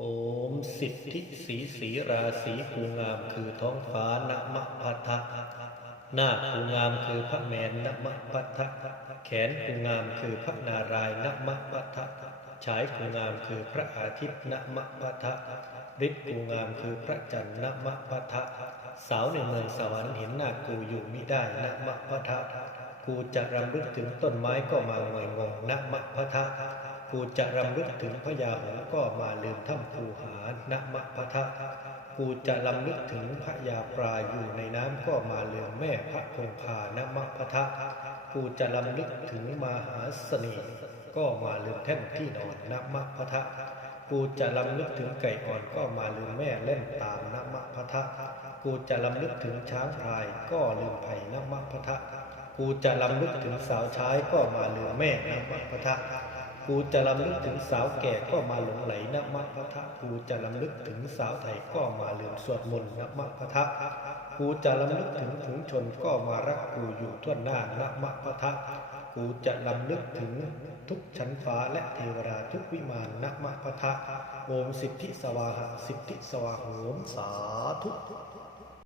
โอมสิทธิสีสีราศีภูงามคือท้องฟ้านมะพัทธะหน้าภูงามคือพระแมนนมะพัทธะแขนภูงามคือพระนารายณ์นมะพัทธะฉายภูงามคือพระอาทิตย์นมะพัทธะฤทธิ์ภูงามคือพระจันทร์นมะพัทธะสาวในเมืองสวรรค์เห็นหน้ากูอยู่มิได้นมะพัทธะกูจะรำลึกถึงต้นไม้ก็มางอยงงนมะพัทธะ กูจะรำลึกถึงพระยาหงก็มาลืมถ้ำภูหาณมะพะทะกูจะรำลึกถึงพระยาปลาอยู่ในน้ำก็มาลืมแม่พระคงคาณมะพะทะกูจะรำลึกถึงมหาเสน่ห์ก็มาลืมแท่นที่นอนณมะพะทะกูจะรำลึกถึงไก่อ่อนก็มาลืมแม่เล่นตามณมะพะทะกูจะรำลึกถึงช้างพลายก็ลืมไผ่ณมะพะทะกูจะรำลึกถึงสาวใช้ก็มาลืมแม่ณมะพะทะ กูจะรำลึกถึงสาวแก่ก็มาหลงไหลนะมะพะทะกูจะรำลึกถึงสาวไทยก็มาลืมสวดมนต์นะมะพะทะกูจะรำลึกถึงถุงชนก็มารักกูอยู่ทั่วหน้านะมะพะทะกูจะรำลึกถึงทุกชั้นฟ้าและเทวราทุกวิมานนะมะพะทะโอมสิทธิสวาหะสิทธิสวาโหมสาธุ